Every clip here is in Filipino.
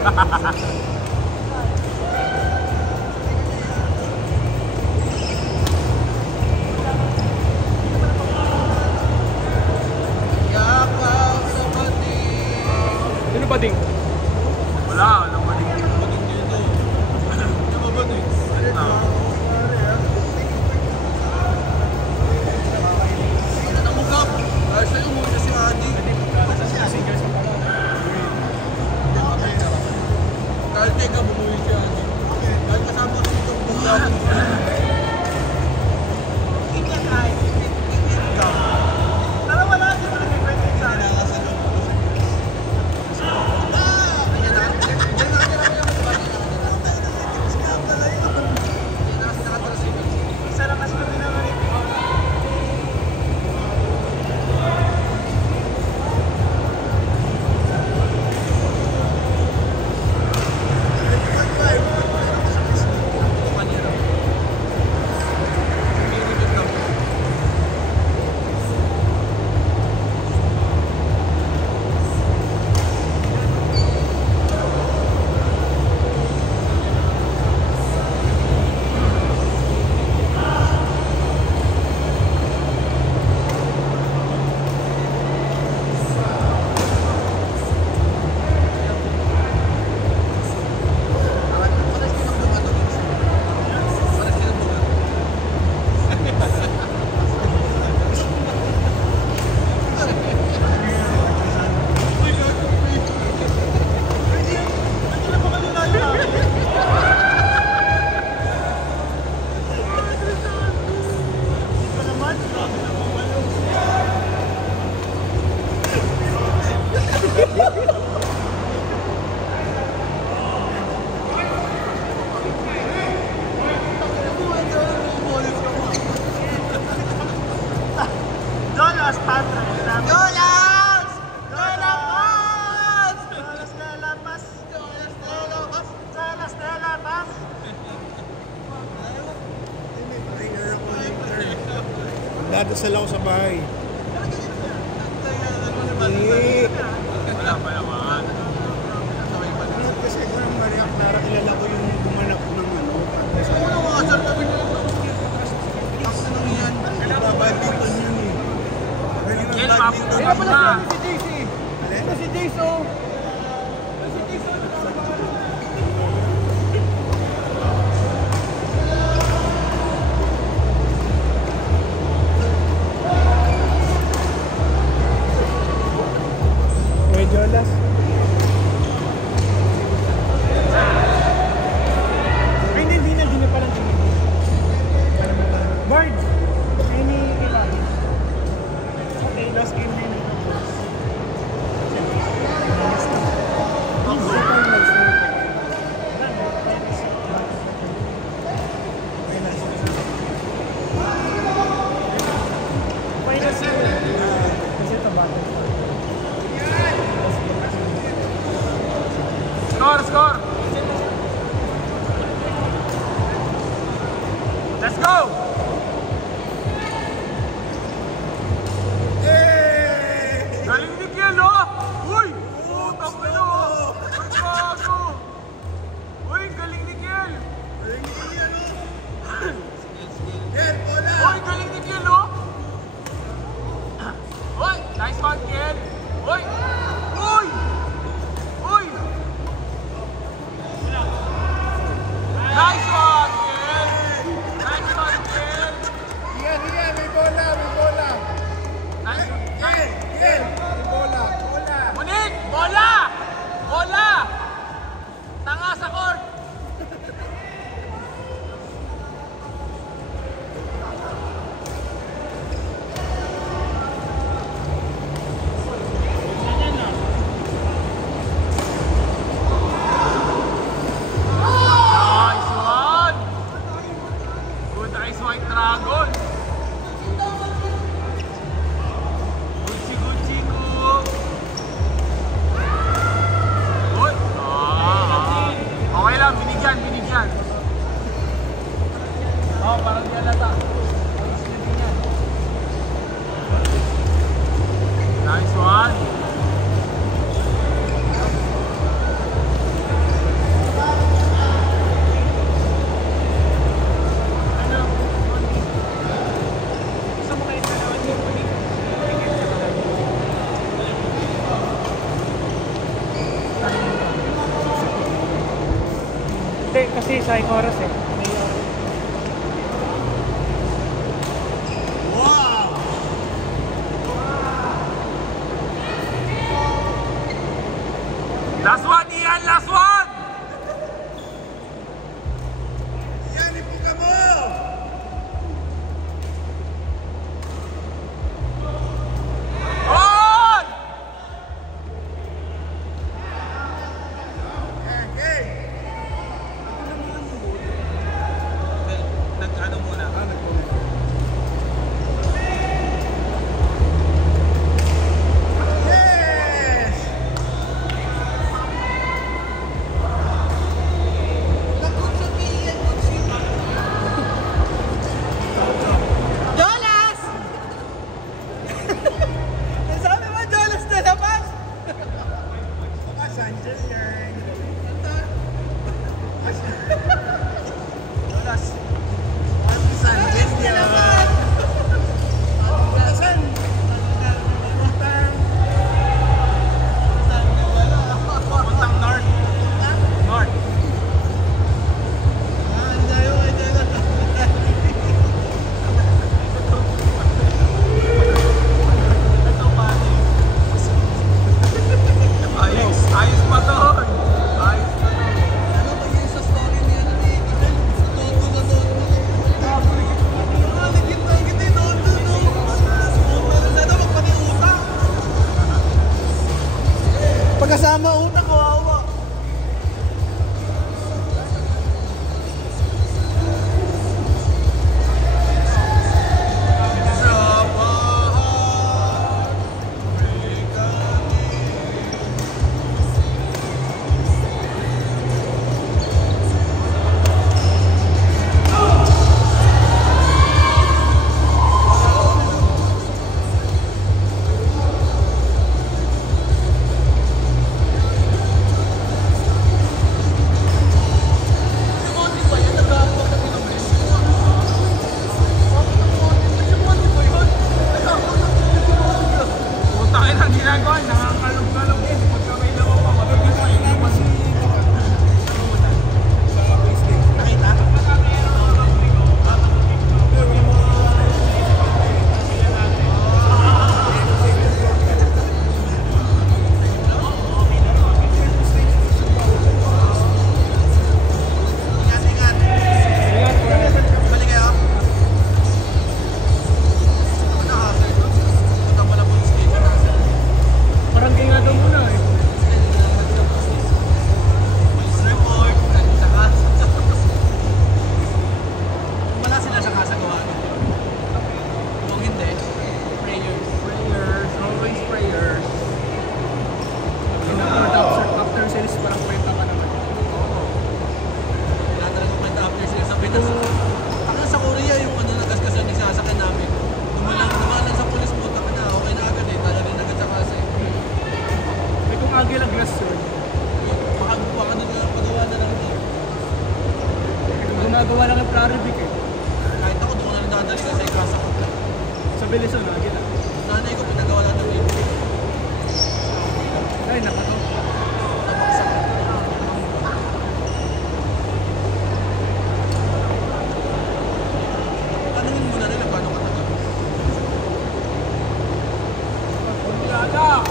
Sino bading? Wala, walang bading dito. Bading dito. Ano ba bading? Ano na mukap? Dahil sa'yo muna si Adi. Dahil teka bumuwi si Adi. Dahil kasama ko itong mukap. Dadasal ako sa bahay. Wala pa naman. Kasi ko ng Maria Clara, kilala ko yung gumanap ng ano. Ano mga kasal kami na ito? Ako nang yan. Badminton yun eh. Yan, badminton. Kaya pala si JC. Ito si JC. Jolas. Hindi na palang Birds. Any iba? Okay, last game din. Score! Let's go! Galing ni Kiel, oh! Uy! Utang na no! Uy, bago! Uy, galing ni Kiel! Galing ni Kiel, oh! Kiel, bola! Uy, galing ni Kiel, oh! Uy! Nice one, Kiel! Uy! Uy! Uy! Nice one, Kiel! Nice one, Kiel! Yan, may bola, may bola! Nice! Kiel! May bola! Munik! Bola! Bola! Tanga sa court! kasi sa Icoros eh. Wow! Last one, Ian! Last one! Yan, ipuka mo! On! Okay. Nag-ano muna? Yes! Jolas! Sabi mo, Jolas na naman! Baka Sanchez yan. Jolas. Ate Sanchez yan. Butasan. Puntang north. North. Ito pa. Ayos. Ayos pa doon. Ayos pa doon. Pagkasama utak, kawawa. Putang ina, ginagawa. Nakakalog-kalog eh. Pagka may lawa pa, magagawin naman si Sa base game. Nakita? Parang kaya nga daw muna eh. Wala sila sa kasagawa. Kung hindi, prayers. Prayers, always prayers. After sales, parang kwenta ka naman. Wala talagang kwenta after sila sa Pinas. Taka sa Korea yung ano nagaskasan ni sasakyan namin. Dumalan sa pulis mo, taka na, okay na agad eh. Tala rin agad sa kasa eh. May kung agil ang glass yun. Baka doon nga pagawa na lang eh. Gumagawa lang yung Plarivic eh. Kahit ako doon ko na rin dadali kasi kasa ko. Sa Belison, agil ah. Nanay ko pinagawa lang ng video. Ay, nakato. Nabaksak. Tanungin muna nila paano katagal. Konti alak!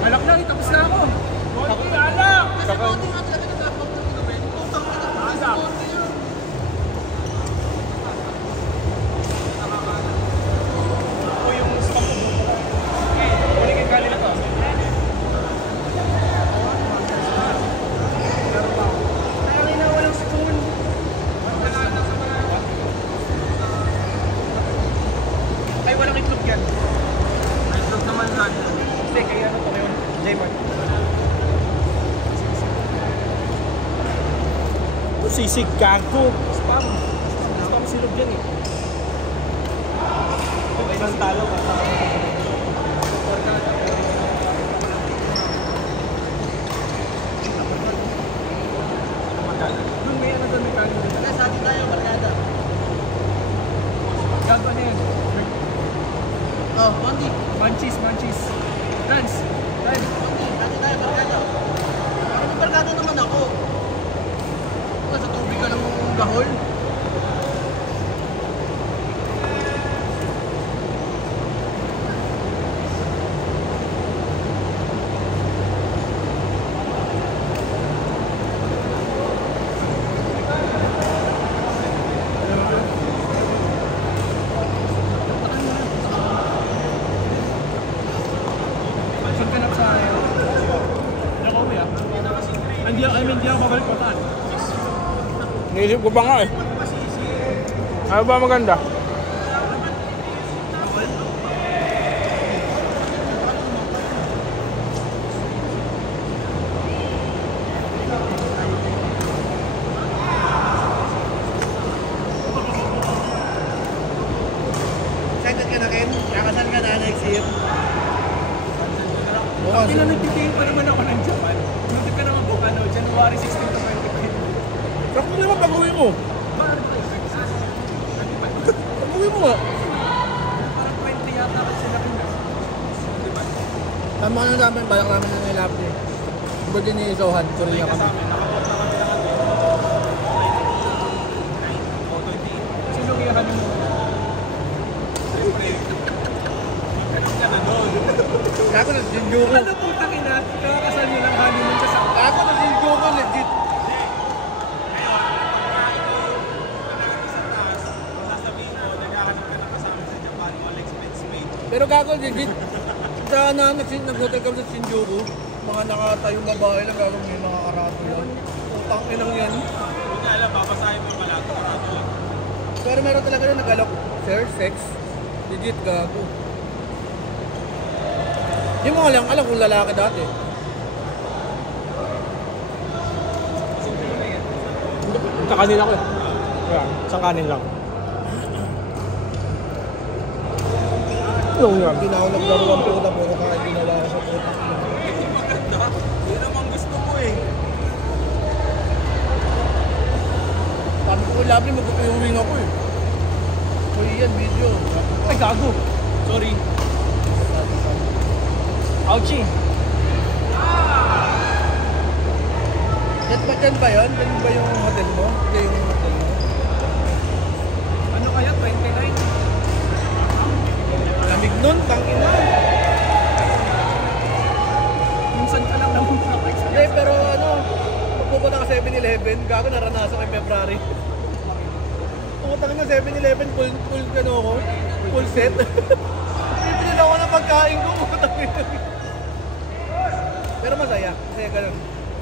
Alak na, tapos na ako. Konti alak! Kasi konti nga talaga nag-upload ng gawin. Putang ina, kasi Alak. konti yun. Ako yung stock ko doon. Huli kay Kali na to. Ay, na walang spoon. Ay, walang itlog yan. May itlog naman yan. Hindi, kaya ano to yun? J-Mart. Sisig gago. Spam. Spam silog yan eh. Okay, nang talo ka. Doon may ano doon, may kanin doon. Kaya sa atin tayo, barkada. Gago na yan. Oh, konti. Munchies, munchies. Dance. Dance. Konti. Atin tayo, barkada. Ano barkada naman ako? Sa tubig ka ng gahol. Saan ka na sa akin? Hindi ako uwi ah. Hindi ako babalik pa taan. Naisip ko pa nga eh. Ano ba maganda? Excited ka na, Ken? Kakasal ka na next year? Hindi na nagtitingin pa naman ako ng Japan. Nandito ka naman po, January 16 to 25. Sakto naman pag-uwi mo. Pag-uwi mo nga. Parang 20 yata kasi sila kin. Diba? Tama na namin, balak namin na nilap niya. Birthday ni Zohan, Korea kami. Sino kaya kami mo? Kako na Shinjuku. Ano putang ina? Kakasal nyo lang honeymoon sa South. Kako na Shinjuku, legit. Pero gago, legit. Sa nag-hotel kami sa Shinjuku, mga nakatayong babae lang, gago may mga karato lang. Utang inang yan. Hindi alam, babasahin mo pala ito. Pero meron talaga na nag-alok, sir, sex. Legit, gago. Hindi mo lang alam kung lalaki dati. Sa kanila ko eh. Kaya, isang kanin lang. Yung yan. Hindi na ako naglaro ang puta po kahit ginawa ko sa puta. Yun naman gusto ko eh. Sabi ko, labi, mag-uwing ako eh. So yan, video. Ay, gago. Sorry. Ouchie. Yan ba yun? Yan ba yung hotel mo? Ito yung hotel mo? Ano kaya? 29? Lamig nun, tangina. Minsan ka lang naman sa Hindi, pero ano, pagpupunta ka 7-Eleven, gago naranasan ko yung February. Pumunta na 7-Eleven, full ano ako, full set. Bibili ako ng pagkain ko, putang ina. Pero masaya, kasi ganun,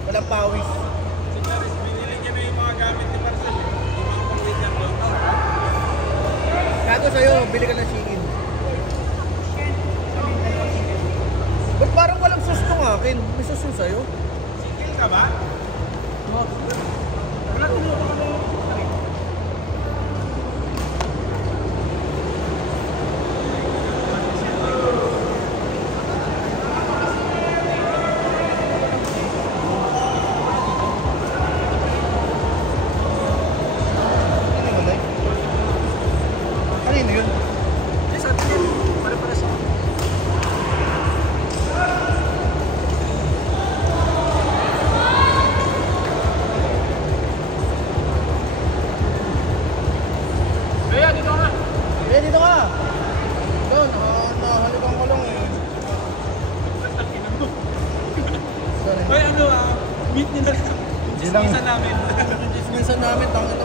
walang pawis. Si Charis, binili niya na yung mga gamit ni Marcel. Yung mga pang-weekend lang. Gago sa'yo, bili ka ng chicken. Ba't parang walang sauce nung akin? May sauce yung sa'yo? Single ka ba? Wala tinuha ko na. Kanino yun? Yes, at yun. Para siya. Kaya, dito ka. Eh, dito ka! Doon, nahalikan ko lang eh. Sorry. Ay, ano, meet nyo na. Hindi lang. Isa namin. Minsan namin, tangin